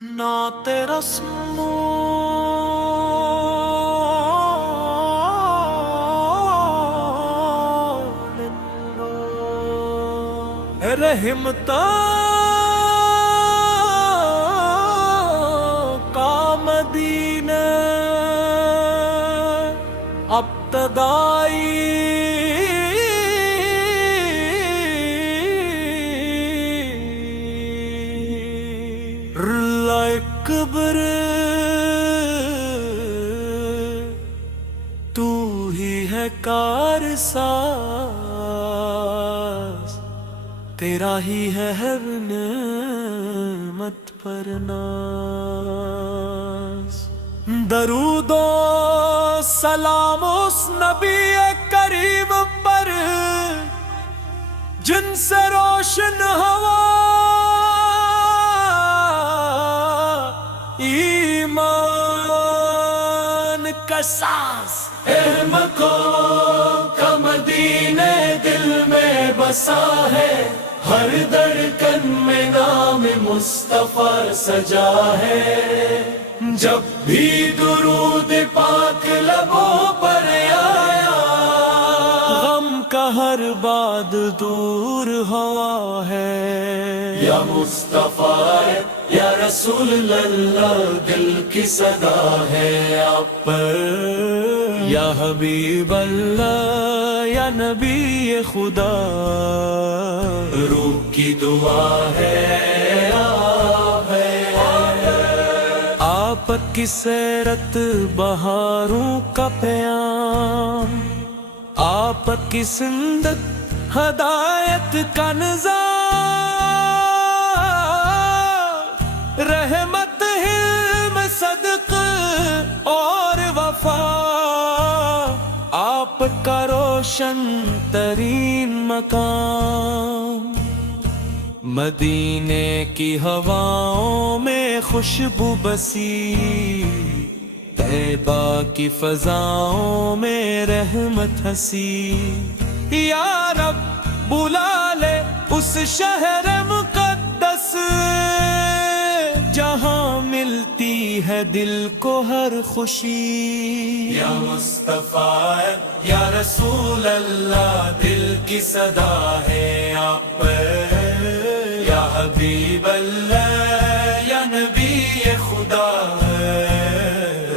نعت رسم رحمتا کا مدینہ ابتدائی کبر تو ہی ہے کارساز تیرا ہی ہے ہر نعمت پر ناز درود و سلام اس نبی کریم پر جن سے روشن ہوا ایمان کا ساز علم کو کا مدینہ دل میں بسا ہے ہر دھڑکن میں نام مصطفیٰ سجا ہے جب بھی درود پاک لبوں پر آیا غم کا ہر باد دور ہوا ہے یا مصطفیٰ یا رسول اللہ دل کی صدا ہے آپ پر یا حبیب اللہ یا نبی خدا روح کی دعا ہے آپ کی سیرت بہاروں کا پیام آپ کی سندت ہدایت کا نظام رحمت حلم صدق اور وفا آپ کا روشن ترین مقام مدینے کی ہواؤں میں خوشبو بسی طیبہ کی فضاؤں میں رحمت ہنسی یا رب بلا لے اس شہر مقدس جہاں ملتی ہے دل کو ہر خوشی یا مصطفیٰ یا رسول اللہ دل کی صدا ہے آپ پر یا حبیب اللہ یا نبی خدا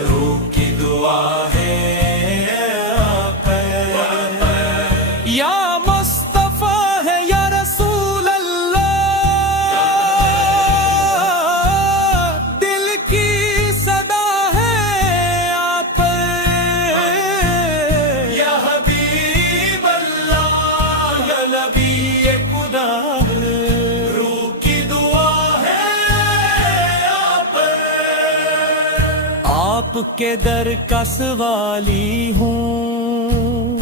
روح کی دعا ہے آپ پر یا مصطفیٰ ہے یا رسول اللہ دل کی صدا ہے آپ پر یا حبیب اللہ یا نبی خدا آپ کے در کا سوالی ہوں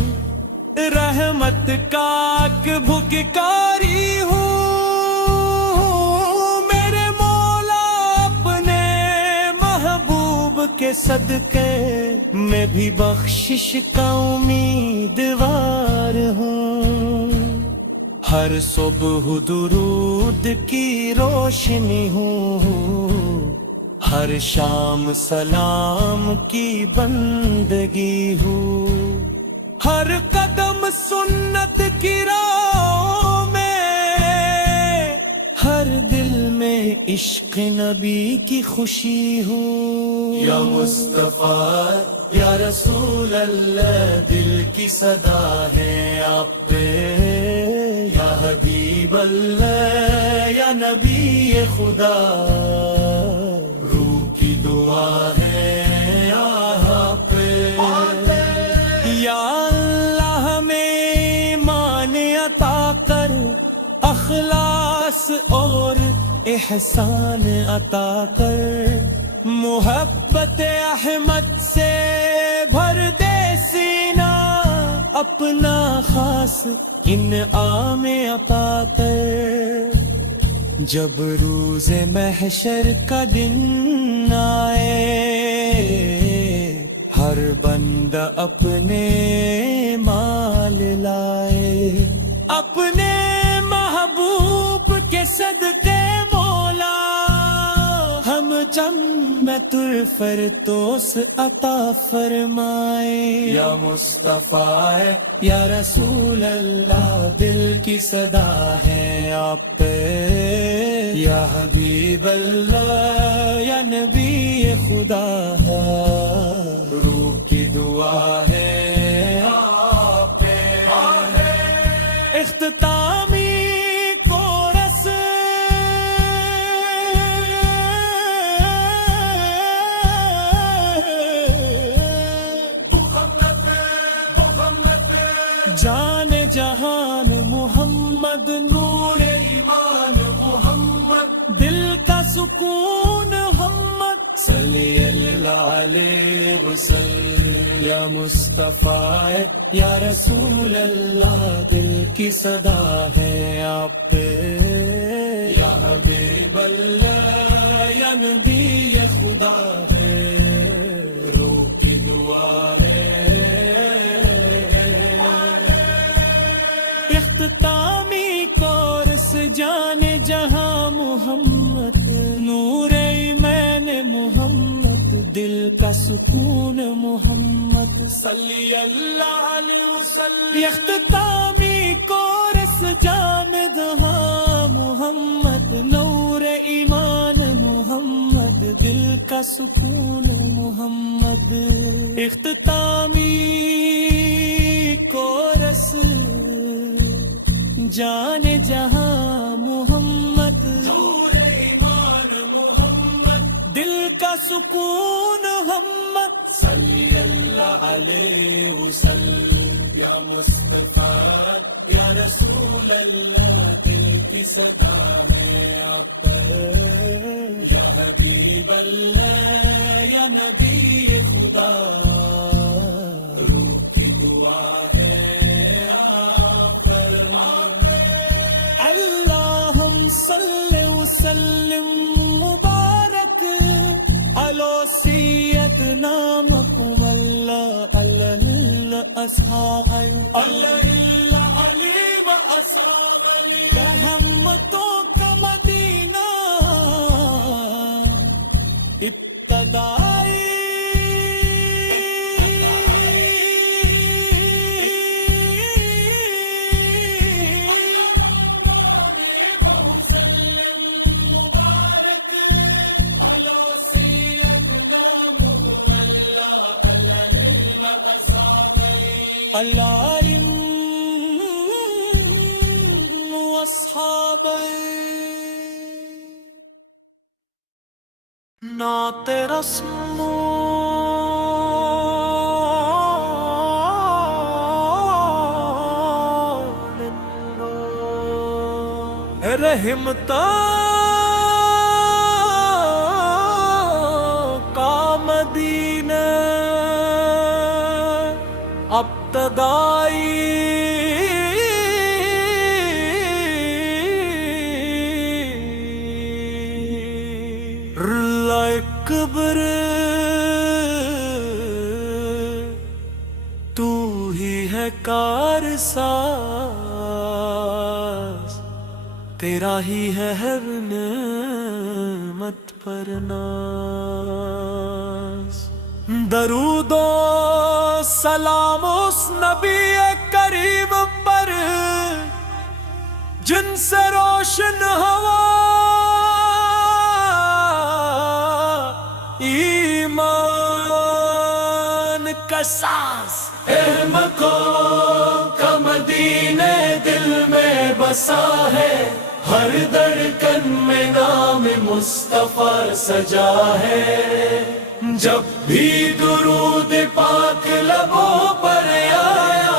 رحمت کا بھکاری ہوں میرے مولا اپنے محبوب کے صدقے میں بھی بخشش کا امیدوار ہوں ہر صبح درود کی روشنی ہوں ہر شام سلام کی بندگی ہو ہر قدم سنت کی راہ میں ہر دل میں عشق نبی کی خوشی ہو یا مصطفیٰ یا رسول اللہ دل کی صدا ہے آپ پہ یا حبیب اللہ یا نبی خدا دعا ہے آپ یا اللہ ہمیں ایمان عطا کر اخلاص اور احسان عطا کر محبت احمد سے بھر دے سینہ اپنا خاص انعام عطا کر جب روز محشر کا دن آئے ہر بندہ اپنے مال لائے اپنے محبوب کے صدقے مولا ہم چم میں تر فرتوس عطا فرمائے، یا مصطفیٰ ہے یا رسول اللہ دل کی صدا ہے آپ پہ، یا حبیب اللہ یا نبی خدا ہے، روح کی دعا ہے آپ پہ، اختتامی کورس جان جہان محمد، نور ایمان محمد، دل کا سکون محمد، صلی اللہ علیہ وسلم، یا مصطفیٰ ہے یا رسول اللہ دل کی صدا ہے آپ پہ، یا حبیب اللہ یا نبی خدا ہے، روح کی دعا ہے، اختتامی کورس جان جہاں محمد، نور ایمان محمد، دل کا سکون محمد، صلی اللہ علیہ وسلم، اختتامی کورس جان جہاں محمد، نور ایمان محمد، دل کا سکون محمد، اختتامی کورس جان جہاں محمد، نور ایمان محمد، دل کا سکون محمد، صلی اللہ علیہ وسلم، یا مصطفیٰ یا رسول اللہ دل کی صدا ہے آپ پر، یا حبیب اللہ یا نبی خدا، روح کی دعا ہے صلی وسلم مبارک علی سیدنا محمد اللہ اصحاب اللہ علیم اصحاب رحمتوں کا مدینہ ابتدائی علائم واصحاب نعت رسم رحمتا کا مدینہ ابتدائی کبر تو ہی ہے کار ساز، تیرا ہی ہے ہر نعمت پر ناز، درود و سلام اس نبی کریم پر جن سے روشن ہوا ایمان کا ساز، علم کو کا مدینہ دل میں بسا ہے، ہر دھڑکن میں نام مصطفیٰ سجا ہے، جب بھی درود پاک لبوں پر آیا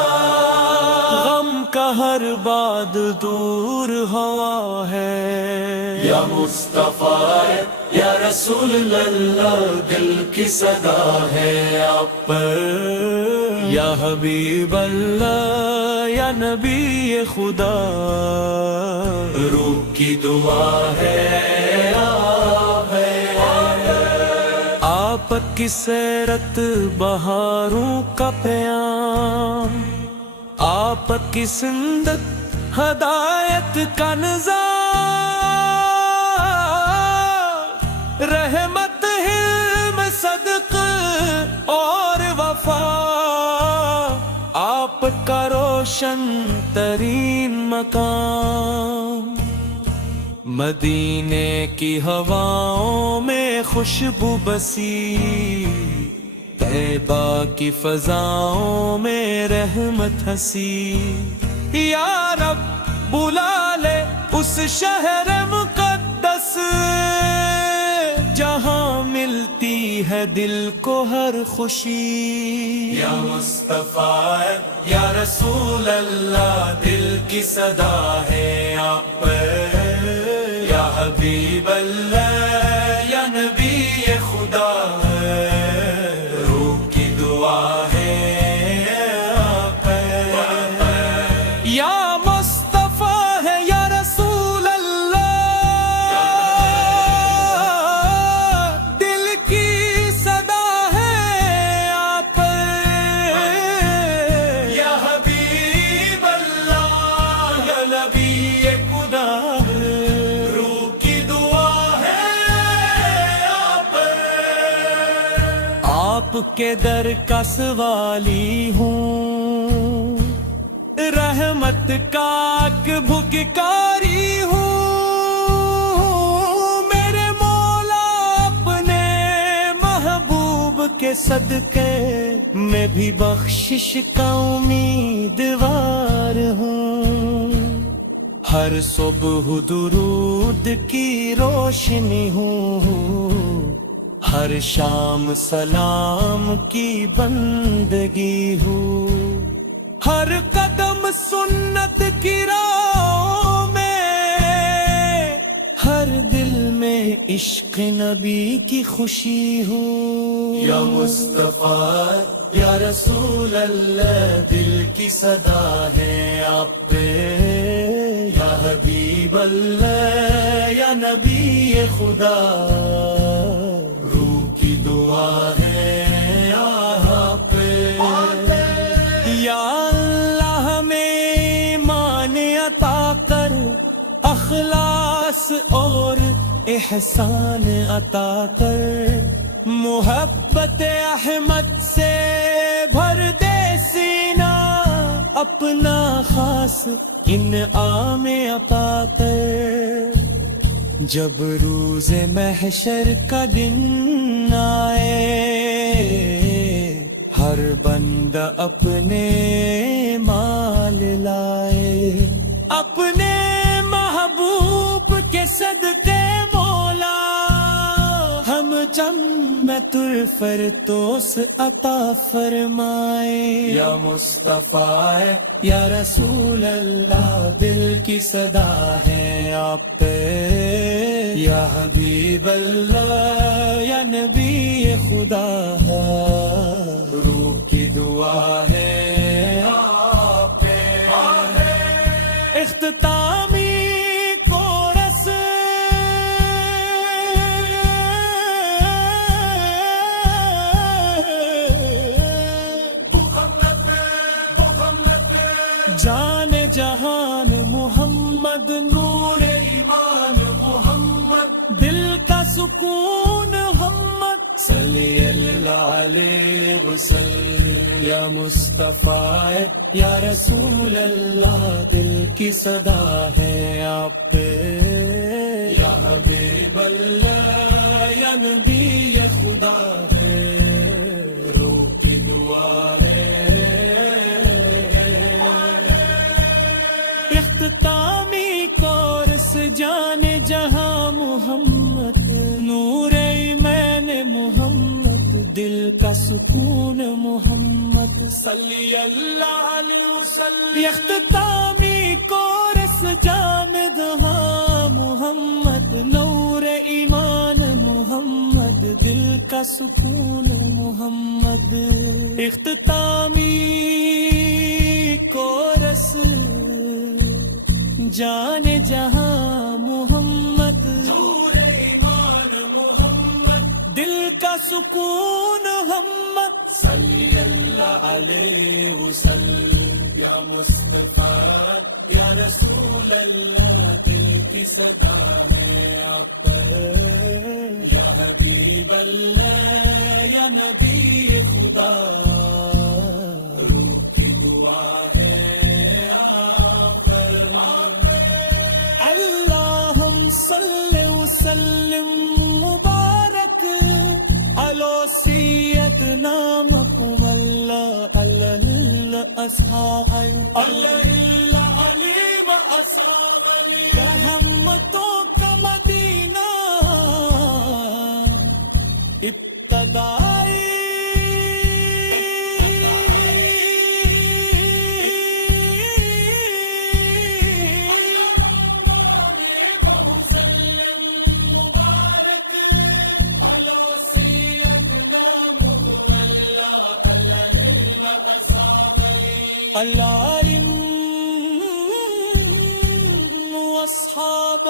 غم کا ہر باد دور ہوا ہے، یا مصطفیٰ یا رسول اللہ دل کی صدا ہے آپ پر، یا حبیب اللہ یا نبی خدا روح کی دعا ہے آپ کی سیرت بہاروں کا پیام، آپ کی سندت ہدایت کا نظام، رحمت حلم صدق اور وفا آپ کا روشن ترین مقام مدینے کی ہواؤں میں خوشبو بسی طیبہ کی فضاؤں میں رحمت ہنسی یا رب بلا لے اس شہر مقدس جہاں ملتی ہے دل کو ہر خوشی یا مصطفیٰ یا رسول اللہ دل کی صدا ہے آپ یا حبیب اللہ یا نبی خدا روح کی دعا ہے آپ یا مصطفیٰ ہے یا رسول اللہ دل کی صدا ہے آپ یا حبیب اللہ یا نبی خدا آپ کے در کا سوالی ہوں رحمت کا بھکاری ہوں میرے مولا اپنے محبوب کے صدقے میں بھی بخشش کا امیدوار ہوں ہر صبح درود کی روشنی ہوں ہر شام سلام کی بندگی ہو ہر قدم سنت کی راہ میں ہر دل میں عشق نبی کی خوشی ہو یا مصطفیٰ یا رسول اللہ دل کی صدا ہے آپ پہ یا حبیب اللہ یا نبی خدا دعا ہے آپ یا اللہ ہمیں ایمان عطا کر اخلاص اور احسان عطا کر محبت احمد سے بھر دے سینہ اپنا خاص انعام عطا کر جب روز محشر کا دن آئے ہر بندہ اپنے مال لائے اپنے محبوب کے صدقے مولا ہم جنت الفردوس عطا فرمائے یا مصطفیٰ یا رسول اللہ دل کی صدا ہے آپ پہ یا حبیب اللہ یا نبی خدا روح کی دعا ہے آپ پہ اختتامی کورس جان جہان محمد نور ایمان محمد دل کا سکون محمد صلی اللہ علیہ وسلم یا مصطفیٰ یا رسول اللہ دل کی صدا ہے آپ پہ یا حبیب اللہ یا نبی خدا ہے روح کی دعا ہے اختتامی کورس جانے جہاں محمد نور ایمان محمد دل کا سکون محمد صلی اللہ علیہ وسلم اختتامی کورس جامد ہاں محمد نور ایمان محمد دل کا سکون محمد اختتامی کورس جان جہاں محمد نور ایمان محمد دل کا سکون محمد صلی اللہ علیہ وسلم یا مصطفیٰ یا رسول اللہ دل کی صدا ہے آپ پر یا حبیب اللہ یا نبی خدا روح کی دعا ہے آپ پر اللہم صلی وسلم مبارک علی سیدنا محمد اصحاب اللہ علیم اصحاب رحمتوں کا مدینہ ابتدائی علائم واصحاب